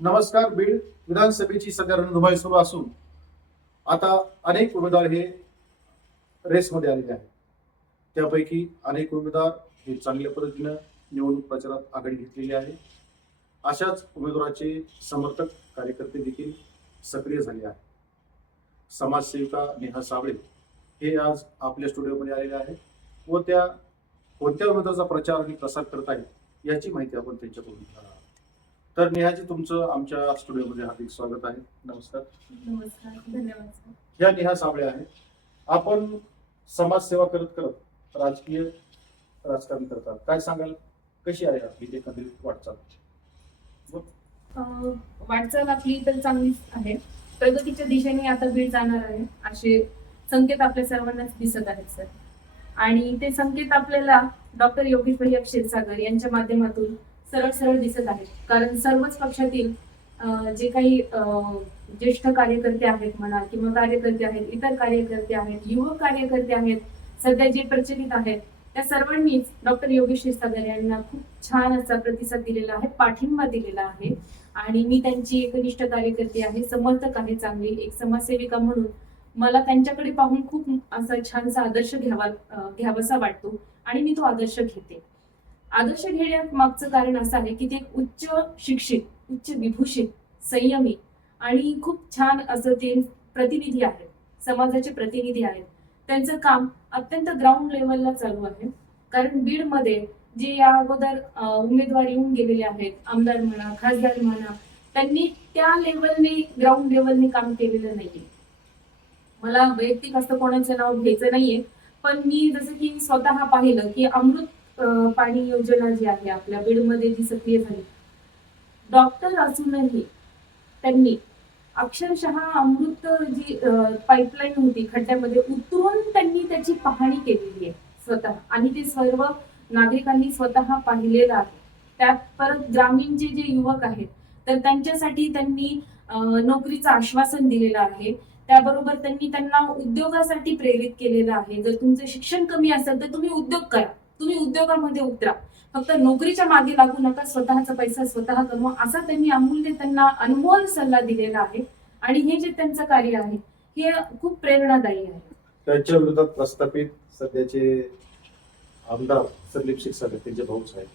नमस्कार बीड विधानसभेची सध्या रणधुमाई सुरू असून आता अनेक उमेदवार हे रेसमध्ये आलेले आहेत. त्यापैकी अनेक उमेदवार हे चांगल्या पद्धतीनं निवडणूक प्रचारात आघाडी घेतलेली आहे. अशाच उमेदवाराचे समर्थक कार्यकर्ते देखील सक्रिय झाले आहेत. समाजसेविका नेहा साबळे हे आज आपल्या स्टुडिओमध्ये आलेले आहेत व त्या कोणत्या उमेदवाराचा प्रचार आणि प्रसार करत आहेत याची माहिती आपण त्यांच्याकडून घेणार आहोत. तर नेहाजी तुमचं आमच्या स्टुडिओमध्ये हार्दिक स्वागत आहे. नमस्कार. नमस्कार धन्यवाद. सर. ह्या नेहा साबळे आहेत. आपण समाजसेवा करत करत राजकीय राजकारण करतात. काय सांगाल? कशी आहे आपली एकंदरीत वाटचाल? अं, वाटचाल आपली तर चांगलीच आहे. प्रगतीच्या दिशेने आता बीड जाणार आहे. असे संकेत आपल्या सर्वांनाच दिसत आहेत सर. आणि ते संकेत आपल्याला डॉक्टर योगेश भैया क्षीरसागर यांच्या माध्यमातून सरळ सरळ दिसत आहेत. कारण सर्वच पक्षातील जे काही अं, ज्येष्ठ कार्यकर्ते आहेत म्हणा किंवा कार्यकर्ते आहेत इतर कार्यकर्ते आहेत युवक कार्यकर्ते आहेत सध्या जे प्रचलित आहेत त्या सर्वांनीच डॉक्टर योगेश क्षीरसागर यांना खूप छान असा प्रतिसाद दिलेला आहे पाठिंबा दिलेला आहे. आणि मी त्यांची एकनिष्ठ कार्यकर्ती आहे समर्थक आहे चांगली एक समाजसेविका म्हणून. मला त्यांच्याकडे पाहून खूप असा छानसा आदर्श घ्यावा घ्यावासा वाटतो आणि मी तो आदर्श घेते. आदर्श घेण्यात मागचं कारण असं आहे की ते उच्च शिक्षित उच्च विभूषित संयमी आणि खूप छान असं ते प्रतिनिधी आहेत समाजाचे प्रतिनिधी आहेत. त्यांचं काम अत्यंत ग्राउंड लेवलला चालू आहे. कारण बीडमध्ये जे या अगोदर उमेदवार येऊन गेलेले आहेत आमदार म्हणा खासदार म्हणा त्यांनी त्या लेवलने ग्राउंड लेवलने काम केलेलं नाहीये. मला वैयक्तिक असं कोणाचं नाव घ्यायचं नाहीये पण मी जसं की स्वतः पाहिलं की अमृत पाणी योजना जी आहे आपल्या बीडमध्ये जी सक्रिय झाली. डॉक्टर असूनही त्यांनी अक्षरशः अमृत जी पाईपलाईन होती खड्ड्यामध्ये उतरून त्यांनी त्याची पाहणी केलेली आहे स्वतः. आणि ते सर्व नागरिकांनी स्वतः पाहिलेलं आहे. त्यात परत ग्रामीण जे जे युवक आहेत तर त्यांच्यासाठी त्यांनी नोकरीचं आश्वासन दिलेलं आहे. त्याबरोबर त्यांनी त्यांना उद्योगासाठी प्रेरित केलेलं आहे. जर तुमचं शिक्षण कमी असेल तर तुम्ही उद्योग करा. तुम्ही उद्योगामध्ये उतरा. फक्त नोकरीच्या मागे लागू नका स्वतःचा पैसा स्वतः कमवा. असा त्यांनी अमूल्य त्यांना अनमोल सल्ला दिलेला आहे. आणि हे जे त्यांचं कार्य आहे हे खूप प्रेरणादायी आहे. त्यांच्या विरोधात प्रस्थापित सध्याचे आमदार संदीप क्षीरसागर त्यांचे भाऊच आहेत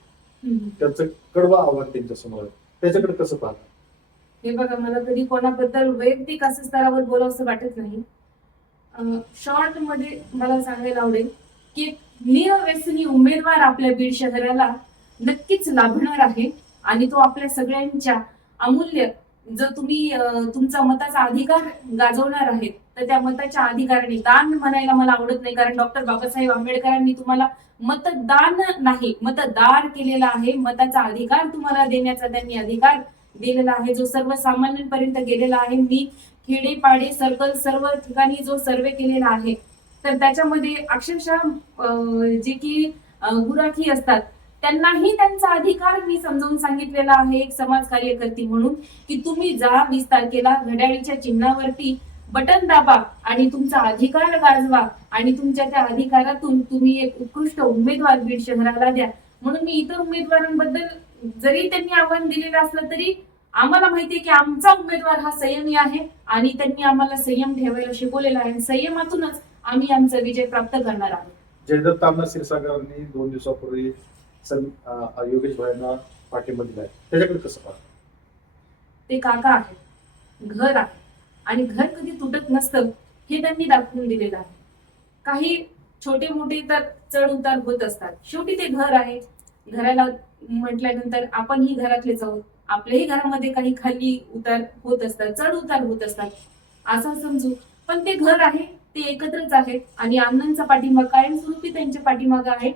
त्यांचं कडवं आव्हान त्यांच्यासमोर त्याच्याकडे कसं पाहता? हे बघा मला कधी कोणाबद्दल वैयक्तिक असं स्तरावर बोलावंसं वाटत नाही. शॉर्टमध्ये मला सांगायला आवडेल की एक निरव्यसनी उमेदवार आपल्या बीड शहराला नक्कीच लाभणार आहे. आणि तो आपल्या सगळ्यांच्या अमूल्य जर तुम्ही तुमचा मताचा अधिकार गाजवणार आहेत तर त्या मताच्या अधिकाराने दान म्हणायला मला आवडत नाही. कारण डॉक्टर बाबासाहेब आंबेडकरांनी तुम्हाला मतदान नाही मतदार केलेला आहे. मताचा अधिकार तुम्हाला देण्याचा त्यांनी अधिकार दिलेला आहे. जो सर्वसामान्यांपर्यंत गेलेला आहे. मी खेडेपाडे सर्कल सर्व ठिकाणी जो सर्वे केलेला आहे तर त्याच्यामध्ये अक्षरशः जे की गुराखी असतात त्यांनाही त्यांचा अधिकार मी समजावून सांगितलेला आहे एक समाज कार्यकर्ती म्हणून की तुम्ही जा वीस तारखेला घड्याळीच्या चिन्हावरती बटन दाबा आणि तुमचा अधिकार गाजवा आणि तुमच्या त्या अधिकारातून तुम्ही एक उत्कृष्ट उमेदवार बीड शहराला द्या. म्हणून मी इतर उमेदवारांबद्दल जरी त्यांनी आव्हान दिलेलं असलं तरी आम्हाला माहितीये की आमचा उमेदवार हा संयमी आहे आणि त्यांनी आम्हाला संयम ठेवायला शिकवलेला आहे. आणि संयमातूनच आम्ही आमचा विजय प्राप्त करणार आहोत. जयदत्त आमदार क्षीरसागरांनी दोन दिवसापूर्वी सं- अं, योगेश भाईंना पाठिंबा दिलाय. त्याच्याकडे कसं पाहता? ते काका आहेत घर आहे आणि घर कधी तुटत नसतं हे त्यांनी दाखवून दिलेलं आहे. काही छोटे मोठे तर चढ उतार होत असतात. शेवटी ते घर आहे. घराला म्हटल्यानंतर आपणही घरातले आहोत. आपल्याही घरामध्ये काही खाली उतार होत असतात चढ उतार होत असतात. असं समजू. पण ते घर आहे. ते एकत्रच आहेत. आणि अण्णांचा पाठिंबा कायमस्वरूपी त्यांच्या पाठीमागा आहे.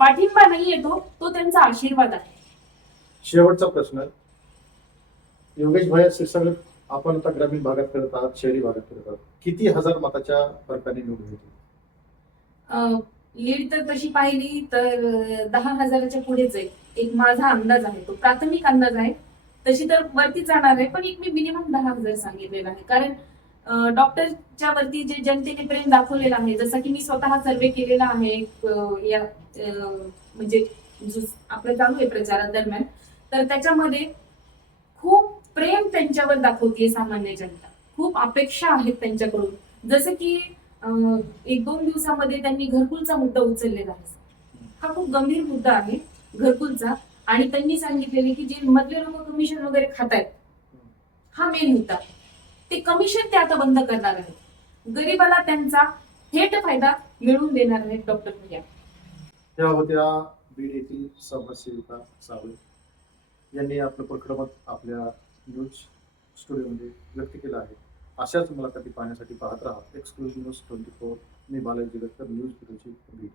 पाठिंबा नाही येतो तो त्यांचा आशीर्वाद आहे. शेवटचा प्रश्न. योगेश भाई क्षीरसागर आपण आता ग्रामीण भागात करत आहात शहरी भागात करत आहात. किती हजार मताच्या फरकाने निवडून लीड तर तशी पाहिली तर दहा हजाराच्या पुढेच आहे. एक माझा अंदाज आहे तो प्राथमिक अंदाज आहे. तशी तर वरती जाणार आहे पण एक मी मिनिमम दहा हजार सांगितलेला आहे. कारण डॉक्टरच्या वरती जे जनतेने प्रेम दाखवलेलं आहे जसं की मी स्वतः सर्वे केलेला आहे या म्हणजे आपलं चालू आहे प्रचारा दरम्यान तर त्याच्यामध्ये खूप प्रेम त्यांच्यावर दाखवते सामान्य जनता. खूप अपेक्षा आहेत त्यांच्याकडून. जसं की एक दोन दिवसामध्ये त्यांनी घरकुलचा मुद्दा उचललेला आहे. हा खूप गंभीर मुद्दा आहे घरकुलचा. आणि त्यांनी सांगितलेले की जे मधले लोक कमिशन वगैरे खात आहेत हा मेन मुद्दा. ते कमिशन ते आता बंद करणार आहेत. गरीबाला त्यांचा थेट फायदा मिळवून देणार आहेत डॉक्टर भैया त्या होत्या बीड येथील समाजसेविका सावळे यांनी आपलं प्रकरण मत आपल्या न्यूज स्टुडिओमध्ये व्यक्त केलं आहे. अशाच मुलाखती पाहण्यासाठी पाहत राहा. एक्सक्लुझिव्ह न्यूज ट्वेंटी फोर मी बालाजी जगतकर न्यूज ब्युरोची बीड